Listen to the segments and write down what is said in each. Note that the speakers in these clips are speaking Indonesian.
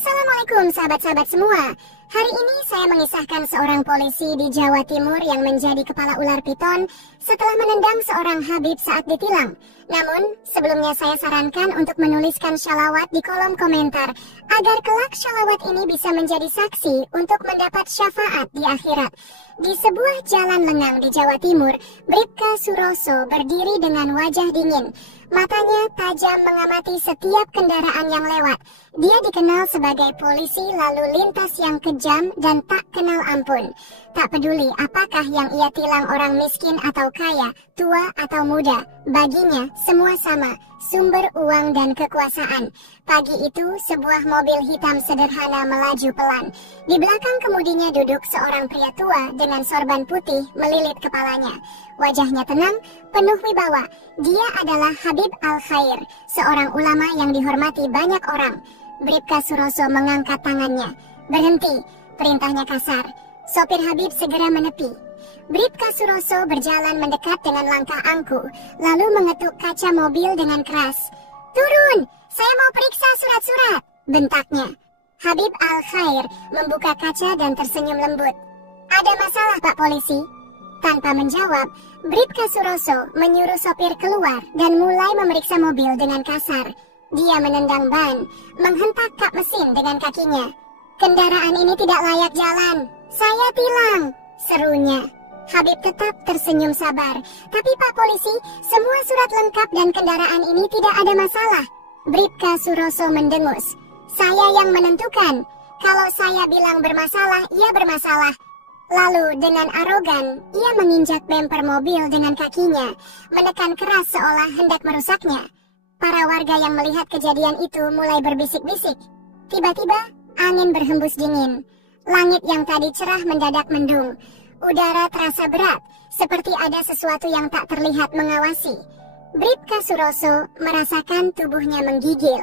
Assalamualaikum sahabat-sahabat semua. Hari ini saya mengisahkan seorang polisi di Jawa Timur yang menjadi kepala ular piton setelah menendang seorang Habib saat ditilang. Namun, sebelumnya saya sarankan untuk menuliskan syalawat di kolom komentar agar kelak syalawat ini bisa menjadi saksi untuk mendapat syafaat di akhirat. Di sebuah jalan lengang di Jawa Timur, Bribka Suroso berdiri dengan wajah dingin. Matanya tajam mengamati setiap kendaraan yang lewat. Dia dikenal sebagai polisi lalu lintas yang kejam dan tak kenal ampun. Tak peduli apakah yang ia tilang orang miskin atau kaya, tua atau muda, baginya semua sama, sumber uang dan kekuasaan. Pagi itu sebuah mobil hitam sederhana melaju pelan. Di belakang kemudinya duduk seorang pria tua dengan sorban putih melilit kepalanya. Wajahnya tenang, penuh wibawa. Dia adalah Habib Al-Khair, seorang ulama yang dihormati banyak orang. Bribka Suroso mengangkat tangannya. Berhenti, perintahnya kasar. Sopir Habib segera menepi. Bribka Suroso berjalan mendekat dengan langkah angkuh, lalu mengetuk kaca mobil dengan keras. "Turun, saya mau periksa surat-surat," bentaknya. Habib Al-Khair membuka kaca dan tersenyum lembut. "Ada masalah, Pak Polisi?" Tanpa menjawab, Bribka Suroso menyuruh sopir keluar dan mulai memeriksa mobil dengan kasar. Dia menendang ban, menghentak kap mesin dengan kakinya. "Kendaraan ini tidak layak jalan. Saya tilang," serunya. Habib tetap tersenyum sabar. "Tapi Pak Polisi, semua surat lengkap dan kendaraan ini tidak ada masalah." Bribka Suroso mendengus. "Saya yang menentukan. Kalau saya bilang bermasalah, ia bermasalah." Lalu dengan arogan, ia menginjak bemper mobil dengan kakinya, menekan keras seolah hendak merusaknya. Para warga yang melihat kejadian itu mulai berbisik-bisik. Tiba-tiba, angin berhembus dingin. Langit yang tadi cerah mendadak mendung. Udara terasa berat, seperti ada sesuatu yang tak terlihat mengawasi. Bribka Suroso merasakan tubuhnya menggigil.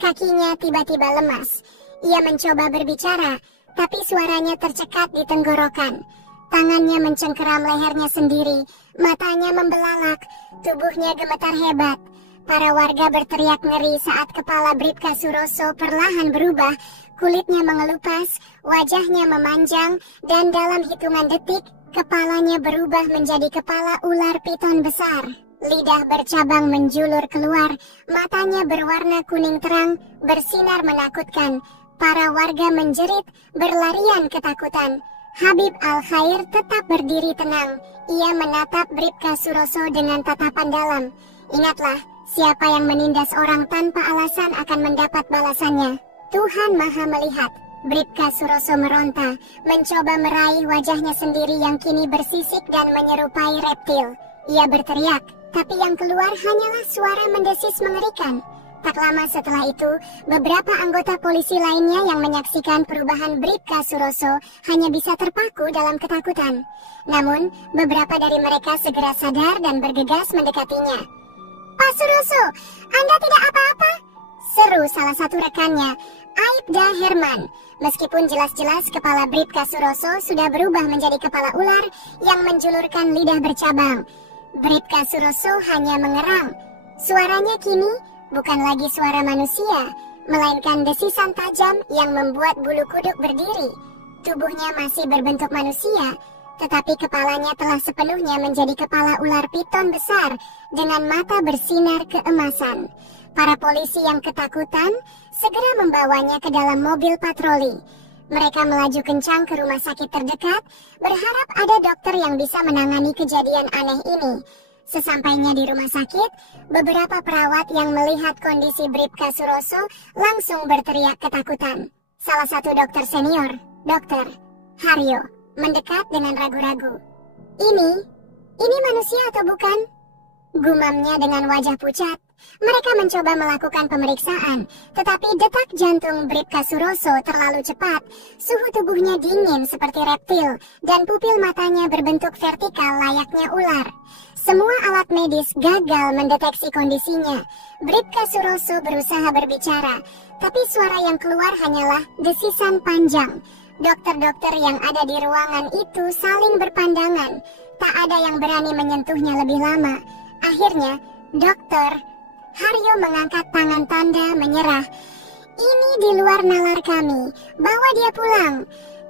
Kakinya tiba-tiba lemas. Ia mencoba berbicara, tapi suaranya tercekat di tenggorokan. Tangannya mencengkeram lehernya sendiri, matanya membelalak, tubuhnya gemetar hebat. Para warga berteriak ngeri saat kepala Bribka Suroso perlahan berubah, kulitnya mengelupas, wajahnya memanjang, dan dalam hitungan detik, kepalanya berubah menjadi kepala ular piton besar. Lidah bercabang menjulur keluar, matanya berwarna kuning terang, bersinar menakutkan. Para warga menjerit, berlarian ketakutan. Habib Al-Khair tetap berdiri tenang. Ia menatap Bribka Suroso dengan tatapan dalam. "Ingatlah, siapa yang menindas orang tanpa alasan akan mendapat balasannya. Tuhan Maha melihat." Bribka Suroso meronta, mencoba meraih wajahnya sendiri yang kini bersisik dan menyerupai reptil. Ia berteriak, tapi yang keluar hanyalah suara mendesis mengerikan. Tak lama setelah itu, beberapa anggota polisi lainnya yang menyaksikan perubahan Bribka Suroso hanya bisa terpaku dalam ketakutan. Namun, beberapa dari mereka segera sadar dan bergegas mendekatinya. "Pak Suroso, Anda tidak apa-apa?" seru salah satu rekannya, Aibda Herman. Meskipun jelas-jelas kepala Bribka Suroso sudah berubah menjadi kepala ular yang menjulurkan lidah bercabang. Bribka Suroso hanya mengerang. Suaranya kini bukan lagi suara manusia, melainkan desisan tajam yang membuat bulu kuduk berdiri. Tubuhnya masih berbentuk manusia, tetapi kepalanya telah sepenuhnya menjadi kepala ular piton besar dengan mata bersinar keemasan. Para polisi yang ketakutan segera membawanya ke dalam mobil patroli. Mereka melaju kencang ke rumah sakit terdekat, berharap ada dokter yang bisa menangani kejadian aneh ini. Sesampainya di rumah sakit, beberapa perawat yang melihat kondisi Bribka Suroso langsung berteriak ketakutan. Salah satu dokter senior, Dr. Haryo, mendekat dengan ragu-ragu. Ini manusia atau bukan?" gumamnya dengan wajah pucat. Mereka mencoba melakukan pemeriksaan, tetapi detak jantung Bribka Suroso terlalu cepat. Suhu tubuhnya dingin seperti reptil, dan pupil matanya berbentuk vertikal layaknya ular. Semua alat medis gagal mendeteksi kondisinya. Bribka Suroso berusaha berbicara, tapi suara yang keluar hanyalah desisan panjang. Dokter-dokter yang ada di ruangan itu saling berpandangan. Tak ada yang berani menyentuhnya lebih lama. Akhirnya, Dr. Haryo mengangkat tangan tanda menyerah. Ini di luar nalar kami. Bawa dia pulang.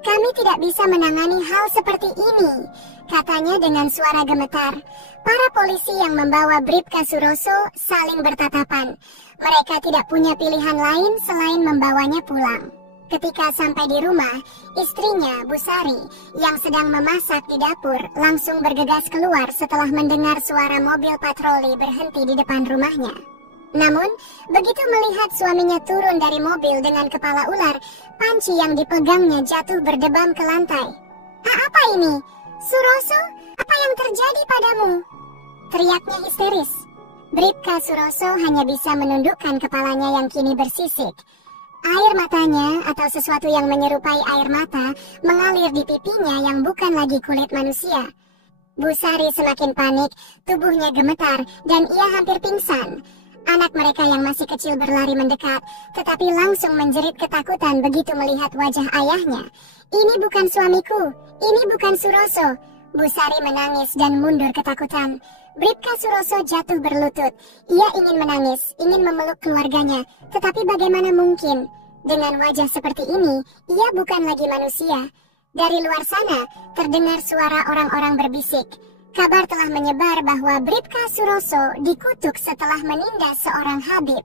Kami tidak bisa menangani hal seperti ini, katanya dengan suara gemetar. Para polisi yang membawa Bribka Suroso saling bertatapan. Mereka tidak punya pilihan lain selain membawanya pulang. Ketika sampai di rumah, istrinya, Bu Sari, yang sedang memasak di dapur, langsung bergegas keluar setelah mendengar suara mobil patroli berhenti di depan rumahnya. Namun, begitu melihat suaminya turun dari mobil dengan kepala ular, panci yang dipegangnya jatuh berdebam ke lantai. Apa ini? Suroso, apa yang terjadi padamu? Teriaknya histeris. Bribka Suroso hanya bisa menundukkan kepalanya yang kini bersisik. Air matanya atau sesuatu yang menyerupai air mata mengalir di pipinya yang bukan lagi kulit manusia. Bu Sari semakin panik, tubuhnya gemetar dan ia hampir pingsan. Anak mereka yang masih kecil berlari mendekat, tetapi langsung menjerit ketakutan begitu melihat wajah ayahnya. Ini bukan suamiku, ini bukan Suroso. Bu Sari menangis dan mundur ketakutan. Bribka Suroso jatuh berlutut. Ia ingin menangis, ingin memeluk keluarganya, tetapi bagaimana mungkin? Dengan wajah seperti ini, ia bukan lagi manusia. Dari luar sana, terdengar suara orang-orang berbisik. Kabar telah menyebar bahwa Bribka Suroso dikutuk setelah menindas seorang Habib.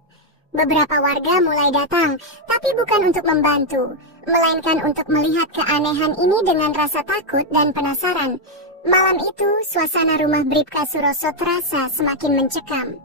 Beberapa warga mulai datang, tapi bukan untuk membantu, melainkan untuk melihat keanehan ini dengan rasa takut dan penasaran. Malam itu, suasana rumah Bribka Suroso terasa semakin mencekam.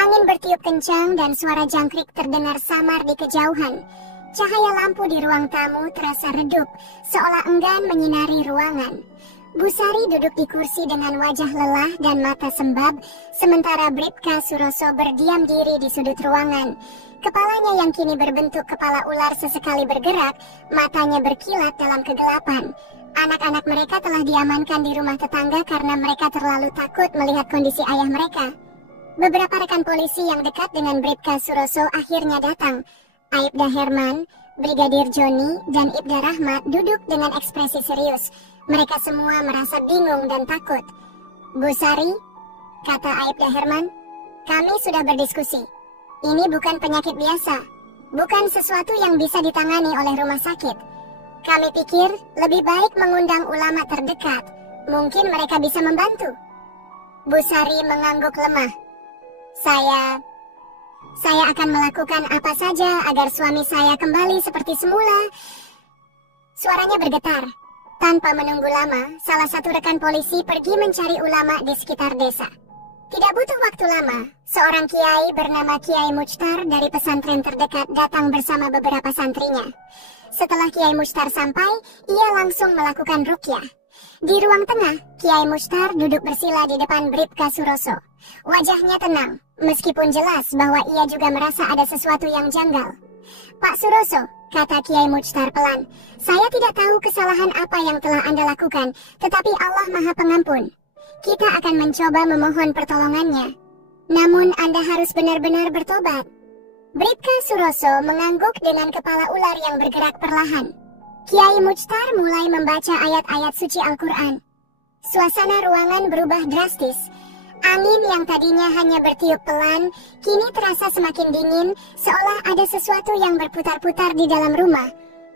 Angin bertiup kencang dan suara jangkrik terdengar samar di kejauhan. Cahaya lampu di ruang tamu terasa redup, seolah enggan menyinari ruangan. Bu Sari duduk di kursi dengan wajah lelah dan mata sembab, sementara Bribka Suroso berdiam diri di sudut ruangan. Kepalanya yang kini berbentuk kepala ular sesekali bergerak, matanya berkilat dalam kegelapan. Anak-anak mereka telah diamankan di rumah tetangga karena mereka terlalu takut melihat kondisi ayah mereka. Beberapa rekan polisi yang dekat dengan Bribka Suroso akhirnya datang. Aibda Herman, Brigadir Joni, dan Ibda Rahmat duduk dengan ekspresi serius. Mereka semua merasa bingung dan takut. Bu Sari, kata Aibda Herman, kami sudah berdiskusi. Ini bukan penyakit biasa, bukan sesuatu yang bisa ditangani oleh rumah sakit. Kami pikir lebih baik mengundang ulama terdekat. Mungkin mereka bisa membantu. Bu Sari mengangguk lemah. Saya akan melakukan apa saja agar suami saya kembali seperti semula. Suaranya bergetar. Tanpa menunggu lama, salah satu rekan polisi pergi mencari ulama di sekitar desa. Tidak butuh waktu lama, seorang kiai bernama Kiai Muchtar dari pesantren terdekat datang bersama beberapa santrinya. Setelah Kiai Muchtar sampai, ia langsung melakukan ruqyah. Di ruang tengah, Kiai Muchtar duduk bersila di depan Bribka Suroso. Wajahnya tenang, meskipun jelas bahwa ia juga merasa ada sesuatu yang janggal. Pak Suroso, kata Kiai Muchtar pelan, saya tidak tahu kesalahan apa yang telah Anda lakukan, tetapi Allah Maha Pengampun. Kita akan mencoba memohon pertolongannya. Namun Anda harus benar-benar bertobat. Bribka Suroso mengangguk dengan kepala ular yang bergerak perlahan. Kiai Muchtar mulai membaca ayat-ayat suci Al-Quran. Suasana ruangan berubah drastis. Angin yang tadinya hanya bertiup pelan, kini terasa semakin dingin, seolah ada sesuatu yang berputar-putar di dalam rumah.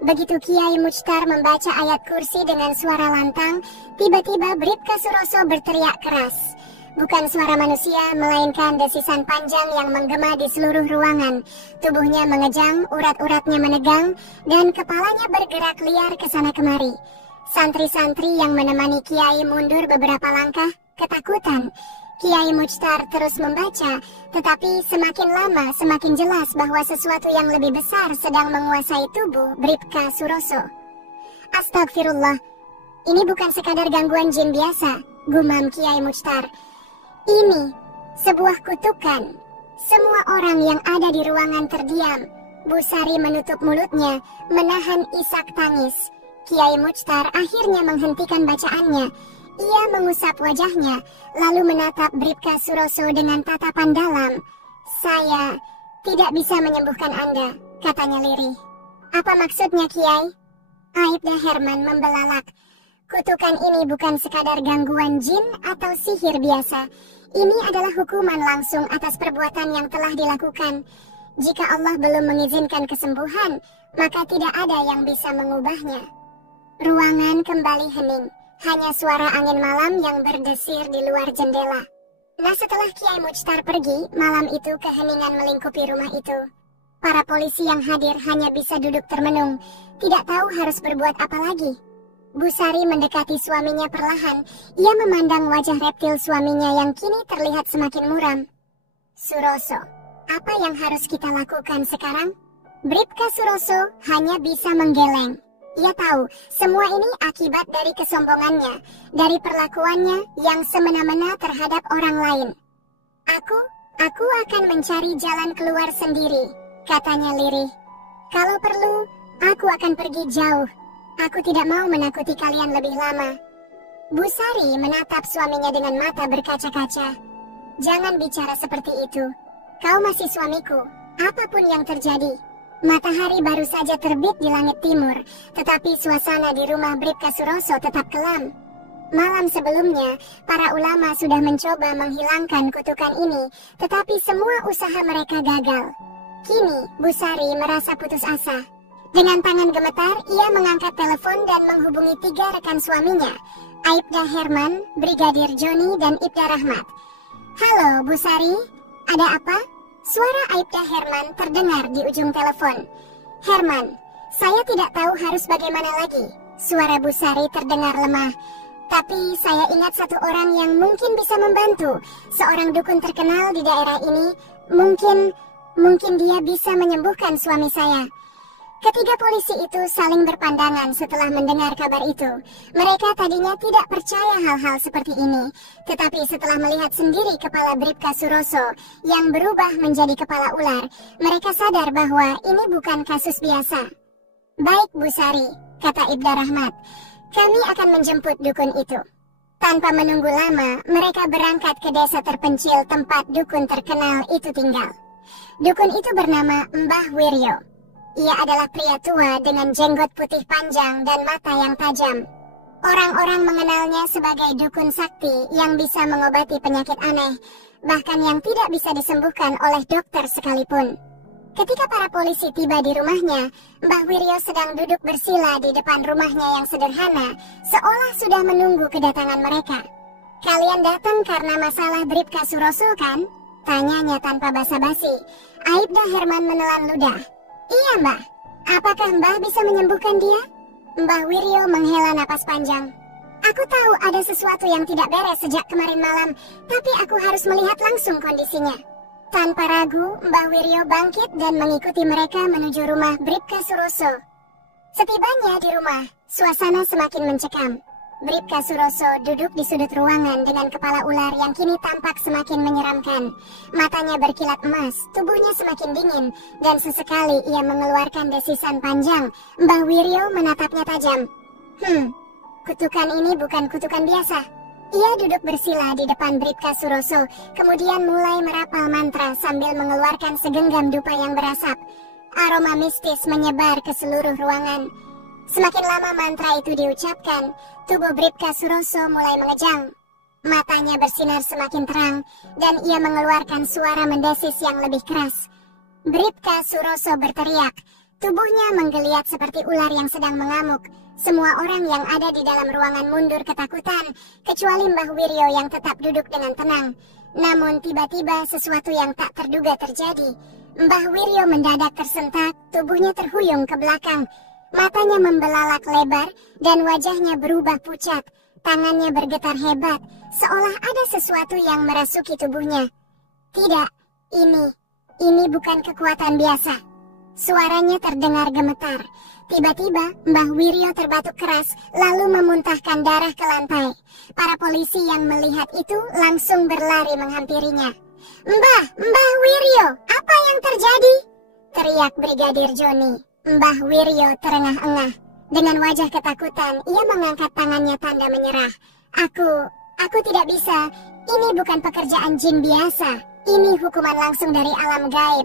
Begitu Kiai Muchtar membaca ayat kursi dengan suara lantang, tiba-tiba Bribka Suroso berteriak keras. Bukan suara manusia, melainkan desisan panjang yang menggema di seluruh ruangan. Tubuhnya mengejang, urat-uratnya menegang, dan kepalanya bergerak liar ke sana kemari. Santri-santri yang menemani Kiai mundur beberapa langkah, ketakutan. Kiai Muchtar terus membaca, tetapi semakin lama semakin jelas bahwa sesuatu yang lebih besar sedang menguasai tubuh Bribka Suroso. Astagfirullah, ini bukan sekadar gangguan jin biasa, gumam Kiai Muchtar. Ini sebuah kutukan. Semua orang yang ada di ruangan terdiam. Bu Sari menutup mulutnya, menahan isak tangis. Kiai Muchtar akhirnya menghentikan bacaannya. Ia mengusap wajahnya, lalu menatap Bribka Suroso dengan tatapan dalam. Saya tidak bisa menyembuhkan Anda, katanya lirih. Apa maksudnya, Kiai? Aibda Herman membelalak. Kutukan ini bukan sekadar gangguan jin atau sihir biasa. Ini adalah hukuman langsung atas perbuatan yang telah dilakukan. Jika Allah belum mengizinkan kesembuhan, maka tidak ada yang bisa mengubahnya. Ruangan kembali hening, hanya suara angin malam yang berdesir di luar jendela. Nah, setelah Kiai Muchtar pergi, malam itu keheningan melingkupi rumah itu. Para polisi yang hadir hanya bisa duduk termenung, tidak tahu harus berbuat apa lagi. Bu Sari mendekati suaminya perlahan. Ia memandang wajah reptil suaminya yang kini terlihat semakin muram. Suroso, apa yang harus kita lakukan sekarang? Bribka Suroso hanya bisa menggeleng. Ia tahu semua ini akibat dari kesombongannya, dari perlakuannya yang semena-mena terhadap orang lain. Aku akan mencari jalan keluar sendiri, katanya lirih. Kalau perlu, aku akan pergi jauh. Aku tidak mau menakuti kalian lebih lama. Bu Sari menatap suaminya dengan mata berkaca-kaca. Jangan bicara seperti itu. Kau masih suamiku, apapun yang terjadi. Matahari baru saja terbit di langit timur, tetapi suasana di rumah Bribka Suroso tetap kelam. Malam sebelumnya, para ulama sudah mencoba menghilangkan kutukan ini, tetapi semua usaha mereka gagal. Kini, Bu Sari merasa putus asa. Dengan tangan gemetar, ia mengangkat telepon dan menghubungi 3 rekan suaminya, Aibda Herman, Brigadir Joni, dan Ibda Rahmat. Halo, Bu Sari, ada apa? Suara Aibda Herman terdengar di ujung telepon. Herman, saya tidak tahu harus bagaimana lagi. Suara Bu Sari terdengar lemah. Tapi saya ingat satu orang yang mungkin bisa membantu. Seorang dukun terkenal di daerah ini. Mungkin dia bisa menyembuhkan suami saya. Ketiga polisi itu saling berpandangan setelah mendengar kabar itu. Mereka tadinya tidak percaya hal-hal seperti ini. Tetapi setelah melihat sendiri kepala Bribka Suroso yang berubah menjadi kepala ular, mereka sadar bahwa ini bukan kasus biasa. Baik Bu Sari, kata Ibda Rahmat. Kami akan menjemput dukun itu. Tanpa menunggu lama, mereka berangkat ke desa terpencil tempat dukun terkenal itu tinggal. Dukun itu bernama Mbah Wiryo. Ia adalah pria tua dengan jenggot putih panjang dan mata yang tajam. Orang-orang mengenalnya sebagai dukun sakti yang bisa mengobati penyakit aneh, bahkan yang tidak bisa disembuhkan oleh dokter sekalipun. Ketika para polisi tiba di rumahnya, Mbah Wiryo sedang duduk bersila di depan rumahnya yang sederhana, seolah sudah menunggu kedatangan mereka. Kalian datang karena masalah Bribka Suroso kan? Tanyanya tanpa basa-basi. Aibda Herman menelan ludah. Iya Mbah, apakah Mbah bisa menyembuhkan dia? Mbah Wiryo menghela napas panjang. Aku tahu ada sesuatu yang tidak beres sejak kemarin malam, tapi aku harus melihat langsung kondisinya. Tanpa ragu, Mbah Wiryo bangkit dan mengikuti mereka menuju rumah Bribka Suroso. Setibanya di rumah, suasana semakin mencekam. Bribka Suroso duduk di sudut ruangan dengan kepala ular yang kini tampak semakin menyeramkan. Matanya berkilat emas, tubuhnya semakin dingin, dan sesekali ia mengeluarkan desisan panjang. Mbah Wiryo menatapnya tajam. Kutukan ini bukan kutukan biasa. Ia duduk bersila di depan Bribka Suroso, kemudian mulai merapal mantra sambil mengeluarkan segenggam dupa yang berasap. Aroma mistis menyebar ke seluruh ruangan. Semakin lama mantra itu diucapkan, tubuh Bribka Suroso mulai mengejang. Matanya bersinar semakin terang, dan ia mengeluarkan suara mendesis yang lebih keras. Bribka Suroso berteriak, tubuhnya menggeliat seperti ular yang sedang mengamuk. Semua orang yang ada di dalam ruangan mundur ketakutan, kecuali Mbah Wiryo yang tetap duduk dengan tenang. Namun tiba-tiba sesuatu yang tak terduga terjadi. Mbah Wiryo mendadak tersentak, tubuhnya terhuyung ke belakang. Matanya membelalak lebar dan wajahnya berubah pucat. Tangannya bergetar hebat, seolah ada sesuatu yang merasuki tubuhnya. Tidak, ini bukan kekuatan biasa. Suaranya terdengar gemetar. Tiba-tiba Mbah Wiryo terbatuk keras lalu memuntahkan darah ke lantai. Para polisi yang melihat itu langsung berlari menghampirinya. Mbah Wiryo, apa yang terjadi? Teriak Brigadir Joni. Mbah Wiryo terengah-engah. Dengan wajah ketakutan, ia mengangkat tangannya tanda menyerah. Aku tidak bisa. Ini bukan pekerjaan jin biasa. Ini hukuman langsung dari alam gaib.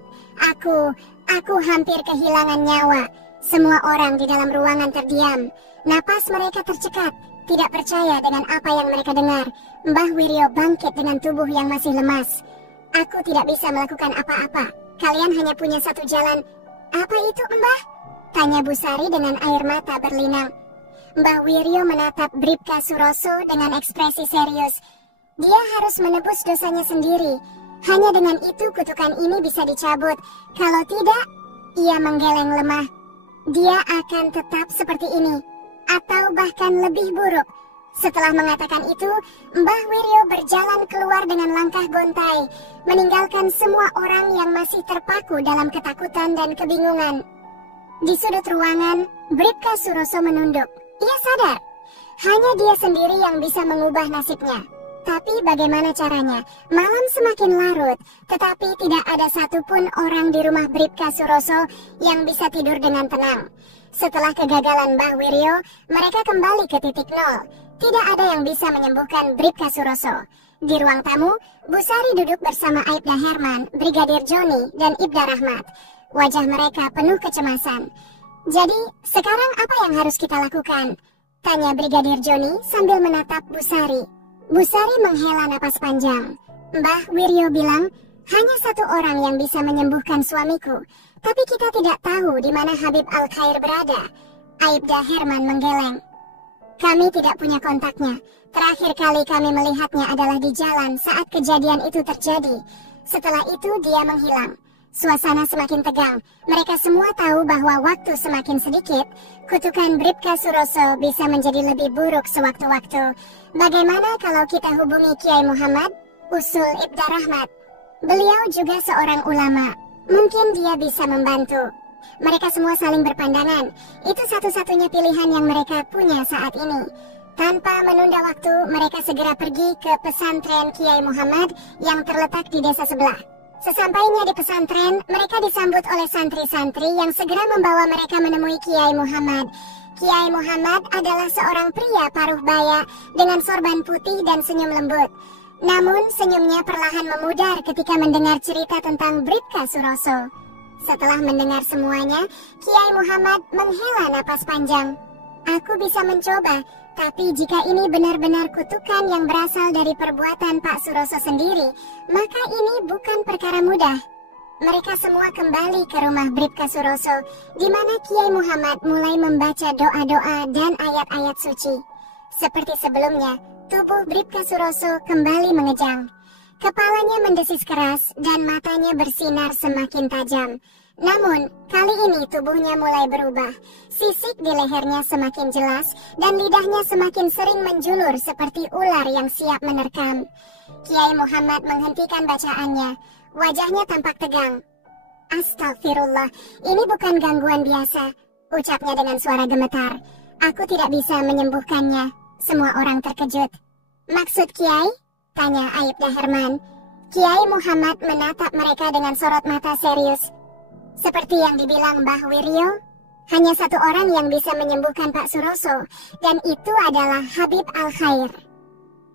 Aku hampir kehilangan nyawa. Semua orang di dalam ruangan terdiam. Napas mereka tercekat, tidak percaya dengan apa yang mereka dengar. Mbah Wiryo bangkit dengan tubuh yang masih lemas. Aku tidak bisa melakukan apa-apa. Kalian hanya punya satu jalan. Apa itu, Mbah? Tanya Busari dengan air mata berlinang. Mbah Wiryo menatap Bribka Suroso dengan ekspresi serius. Dia harus menebus dosanya sendiri. Hanya dengan itu kutukan ini bisa dicabut. Kalau tidak, ia menggeleng lemah. Dia akan tetap seperti ini, atau bahkan lebih buruk. Setelah mengatakan itu, Mbah Wiryo berjalan keluar dengan langkah gontai, meninggalkan semua orang yang masih terpaku dalam ketakutan dan kebingungan. Di sudut ruangan, Bribka Suroso menunduk. Ia sadar, hanya dia sendiri yang bisa mengubah nasibnya. Tapi bagaimana caranya? Malam semakin larut, tetapi tidak ada satupun orang di rumah Bribka Suroso yang bisa tidur dengan tenang. Setelah kegagalan Mbah Wiryo, mereka kembali ke titik nol. Tidak ada yang bisa menyembuhkan Bribka Suroso. Di ruang tamu, Busari duduk bersama Aibda Herman, Brigadir Joni, dan Ibda Rahmat. Wajah mereka penuh kecemasan. Jadi, sekarang apa yang harus kita lakukan? Tanya Brigadir Joni sambil menatap Busari. Busari menghela napas panjang. Mbah Wiryo bilang, hanya satu orang yang bisa menyembuhkan suamiku. Tapi kita tidak tahu di mana Habib Al-Khair berada. Aibda Herman menggeleng. Kami tidak punya kontaknya. Terakhir kali kami melihatnya adalah di jalan saat kejadian itu terjadi. Setelah itu dia menghilang. Suasana semakin tegang. Mereka semua tahu bahwa waktu semakin sedikit, kutukan Bribka Suroso bisa menjadi lebih buruk sewaktu-waktu. Bagaimana kalau kita hubungi Kiai Muhammad? Usul Ibda Rahmat. Beliau juga seorang ulama. Mungkin dia bisa membantu. Mereka semua saling berpandangan. Itu satu-satunya pilihan yang mereka punya saat ini. Tanpa menunda waktu, mereka segera pergi ke pesantren Kiai Muhammad yang terletak di desa sebelah. Sesampainya di pesantren, mereka disambut oleh santri-santri yang segera membawa mereka menemui Kiai Muhammad. Kiai Muhammad adalah seorang pria paruh baya dengan sorban putih dan senyum lembut. Namun senyumnya perlahan memudar ketika mendengar cerita tentang Bribka Suroso. Setelah mendengar semuanya, Kiai Muhammad menghela napas panjang. Aku bisa mencoba, tapi jika ini benar-benar kutukan yang berasal dari perbuatan Pak Suroso sendiri, maka ini bukan perkara mudah. Mereka semua kembali ke rumah Bribka Suroso, di mana Kiai Muhammad mulai membaca doa-doa dan ayat-ayat suci. Seperti sebelumnya, tubuh Bribka Suroso kembali mengejang. Kepalanya mendesis keras dan matanya bersinar semakin tajam. Namun, kali ini tubuhnya mulai berubah. Sisik di lehernya semakin jelas dan lidahnya semakin sering menjulur seperti ular yang siap menerkam. Kiai Muhammad menghentikan bacaannya. Wajahnya tampak tegang. Astagfirullah, ini bukan gangguan biasa, ucapnya dengan suara gemetar. Aku tidak bisa menyembuhkannya. Semua orang terkejut. Maksud Kiai? Tanya Aibda Herman. Kiai Muhammad menatap mereka dengan sorot mata serius. Seperti yang dibilang Mbah Wiryo, hanya satu orang yang bisa menyembuhkan Pak Suroso, dan itu adalah Habib Al-Khair.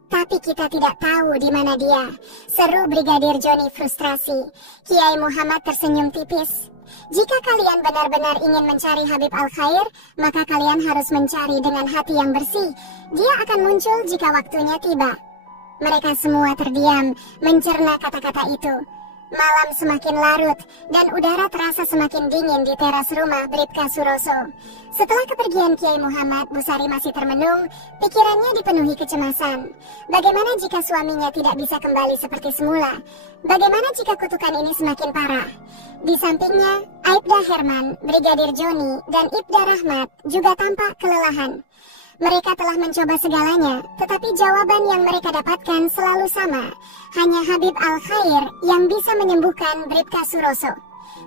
Tapi kita tidak tahu di mana dia, seru Brigadir Joni frustrasi. Kiai Muhammad tersenyum tipis. Jika kalian benar-benar ingin mencari Habib Al-Khair, maka kalian harus mencari dengan hati yang bersih. Dia akan muncul jika waktunya tiba. Mereka semua terdiam, mencerna kata-kata itu. Malam semakin larut, dan udara terasa semakin dingin di teras rumah Bribka Suroso. Setelah kepergian Kiai Muhammad, Busari masih termenung, pikirannya dipenuhi kecemasan. Bagaimana jika suaminya tidak bisa kembali seperti semula? Bagaimana jika kutukan ini semakin parah? Di sampingnya, Aibda Herman, Brigadir Joni, dan Ibda Rahmat juga tampak kelelahan. Mereka telah mencoba segalanya, tetapi jawaban yang mereka dapatkan selalu sama. Hanya Habib Al-Khair yang bisa menyembuhkan Bribka Suroso.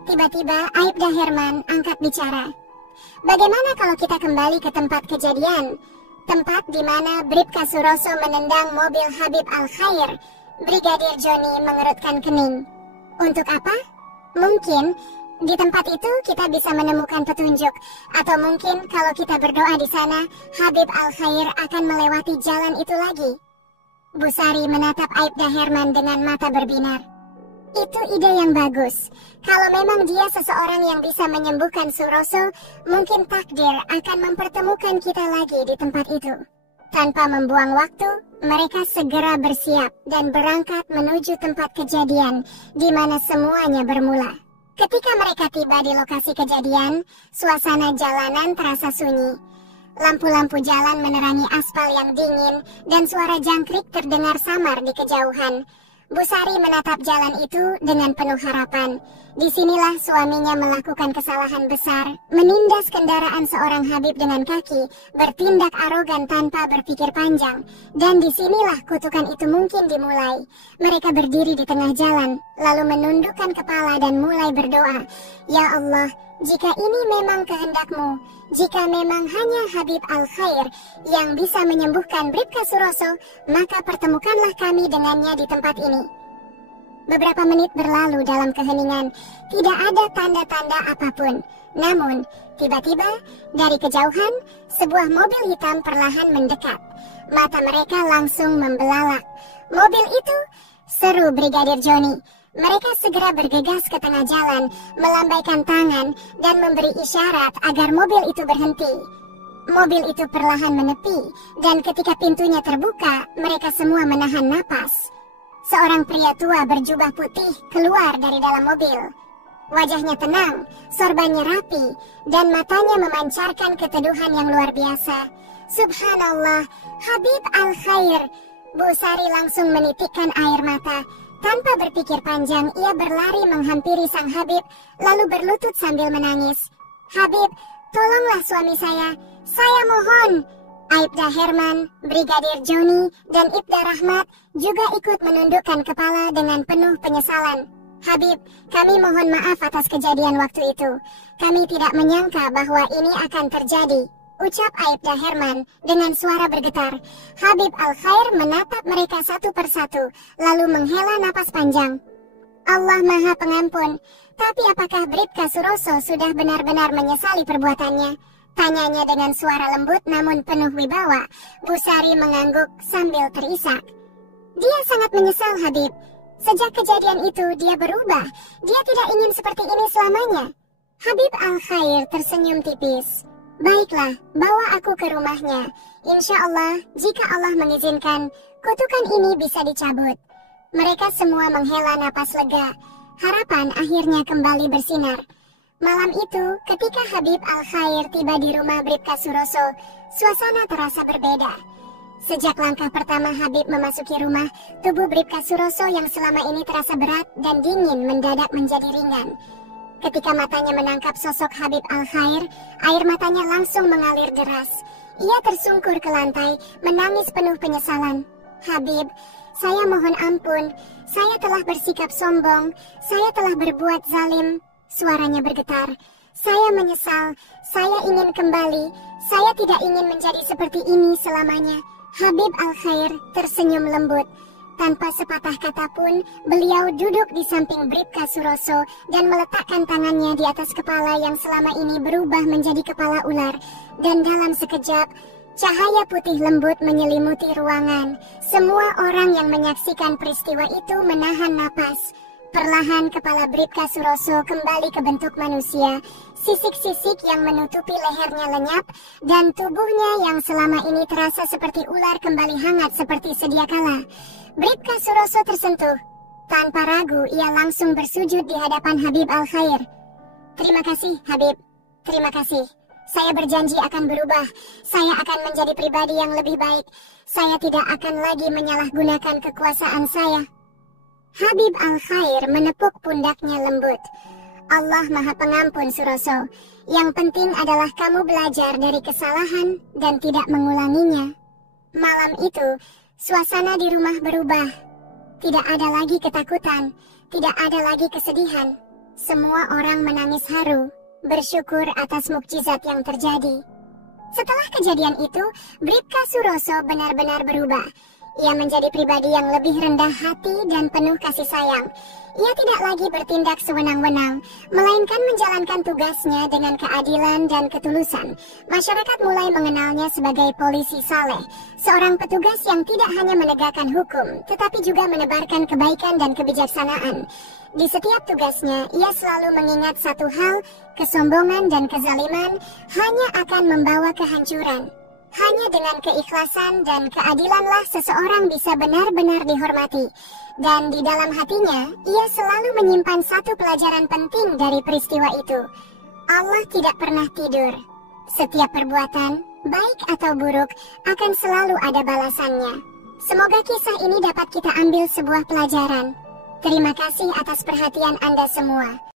Tiba-tiba Aibda Herman angkat bicara. Bagaimana kalau kita kembali ke tempat kejadian? Tempat di mana Bribka Suroso menendang mobil Habib Al-Khair. Brigadir Joni mengerutkan kening. Untuk apa? Mungkin di tempat itu kita bisa menemukan petunjuk. Atau mungkin kalau kita berdoa di sana, Habib Al-Khair akan melewati jalan itu lagi. Busari menatap Aibda Herman dengan mata berbinar. Itu ide yang bagus. Kalau memang dia seseorang yang bisa menyembuhkan Suroso, mungkin takdir akan mempertemukan kita lagi di tempat itu. Tanpa membuang waktu, mereka segera bersiap dan berangkat menuju tempat kejadian di mana semuanya bermula. Ketika mereka tiba di lokasi kejadian, suasana jalanan terasa sunyi. Lampu-lampu jalan menerangi aspal yang dingin dan suara jangkrik terdengar samar di kejauhan. Bu Sari menatap jalan itu dengan penuh harapan. Disinilah suaminya melakukan kesalahan besar, menindas kendaraan seorang Habib dengan kaki, bertindak arogan tanpa berpikir panjang. Dan disinilah kutukan itu mungkin dimulai. Mereka berdiri di tengah jalan, lalu menundukkan kepala dan mulai berdoa. Ya Allah, jika ini memang kehendak-Mu, jika memang hanya Habib Al-Khair yang bisa menyembuhkan Bribka Suroso, maka pertemukanlah kami dengannya di tempat ini. Beberapa menit berlalu dalam keheningan, tidak ada tanda-tanda apapun. Namun, tiba-tiba dari kejauhan, sebuah mobil hitam perlahan mendekat. Mata mereka langsung membelalak. Mobil itu, seru Brigadir Joni. Mereka segera bergegas ke tengah jalan, melambaikan tangan, dan memberi isyarat agar mobil itu berhenti. Mobil itu perlahan menepi, dan ketika pintunya terbuka, mereka semua menahan napas. Seorang pria tua berjubah putih keluar dari dalam mobil. Wajahnya tenang, sorbannya rapi, dan matanya memancarkan keteduhan yang luar biasa. Subhanallah, Habib Al-Khair. Bu Sari langsung menitikkan air mata. Tanpa berpikir panjang, ia berlari menghampiri sang Habib, lalu berlutut sambil menangis. Habib, tolonglah suami saya mohon. Aibda Herman, Brigadir Joni, dan Ibda Rahmat juga ikut menundukkan kepala dengan penuh penyesalan. Habib, kami mohon maaf atas kejadian waktu itu. Kami tidak menyangka bahwa ini akan terjadi, ucap Aibda Herman dengan suara bergetar. Habib Al-Khair menatap mereka satu persatu, lalu menghela napas panjang. Allah Maha Pengampun, tapi apakah Bribka Suroso sudah benar-benar menyesali perbuatannya? Tanyanya dengan suara lembut namun penuh wibawa. Bu Sari mengangguk sambil terisak. Dia sangat menyesal, Habib. Sejak kejadian itu dia berubah. Dia tidak ingin seperti ini selamanya. Habib Al-Khair tersenyum tipis. Baiklah, bawa aku ke rumahnya. Insya Allah, jika Allah mengizinkan, kutukan ini bisa dicabut. Mereka semua menghela napas lega. Harapan akhirnya kembali bersinar. Malam itu, ketika Habib Al-Khair tiba di rumah Bribka Suroso, suasana terasa berbeda. Sejak langkah pertama Habib memasuki rumah, tubuh Bribka Suroso yang selama ini terasa berat dan dingin mendadak menjadi ringan. Ketika matanya menangkap sosok Habib Al-Khair, air matanya langsung mengalir deras. Ia tersungkur ke lantai, menangis penuh penyesalan. Habib, saya mohon ampun, saya telah bersikap sombong, saya telah berbuat zalim. Suaranya bergetar. Saya menyesal, saya ingin kembali, saya tidak ingin menjadi seperti ini selamanya. Habib Al-Khair tersenyum lembut. Tanpa sepatah kata pun, beliau duduk di samping Bribka Suroso dan meletakkan tangannya di atas kepala yang selama ini berubah menjadi kepala ular. Dan dalam sekejap, cahaya putih lembut menyelimuti ruangan. Semua orang yang menyaksikan peristiwa itu menahan napas. Perlahan kepala Bribka Suroso kembali ke bentuk manusia. Sisik-sisik yang menutupi lehernya lenyap, dan tubuhnya yang selama ini terasa seperti ular kembali hangat seperti sedia kala. Bribka Suroso tersentuh. Tanpa ragu, ia langsung bersujud di hadapan Habib Al-Khair. Terima kasih, Habib. Terima kasih. Saya berjanji akan berubah. Saya akan menjadi pribadi yang lebih baik. Saya tidak akan lagi menyalahgunakan kekuasaan saya. Habib Al-Khair menepuk pundaknya lembut. Allah Maha Pengampun, Suroso. Yang penting adalah kamu belajar dari kesalahan dan tidak mengulanginya. Malam itu, suasana di rumah berubah. Tidak ada lagi ketakutan, tidak ada lagi kesedihan. Semua orang menangis haru, bersyukur atas mukjizat yang terjadi. Setelah kejadian itu, Bribka Suroso benar-benar berubah. Ia menjadi pribadi yang lebih rendah hati dan penuh kasih sayang. Ia tidak lagi bertindak sewenang-wenang, melainkan menjalankan tugasnya dengan keadilan dan ketulusan. Masyarakat mulai mengenalnya sebagai polisi saleh, seorang petugas yang tidak hanya menegakkan hukum, tetapi juga menebarkan kebaikan dan kebijaksanaan. Di setiap tugasnya, ia selalu mengingat satu hal, kesombongan dan kezaliman hanya akan membawa kehancuran. Hanya dengan keikhlasan dan keadilanlah seseorang bisa benar-benar dihormati. Dan di dalam hatinya, ia selalu menyimpan satu pelajaran penting dari peristiwa itu. Allah tidak pernah tidur. Setiap perbuatan, baik atau buruk, akan selalu ada balasannya. Semoga kisah ini dapat kita ambil sebuah pelajaran. Terima kasih atas perhatian Anda semua.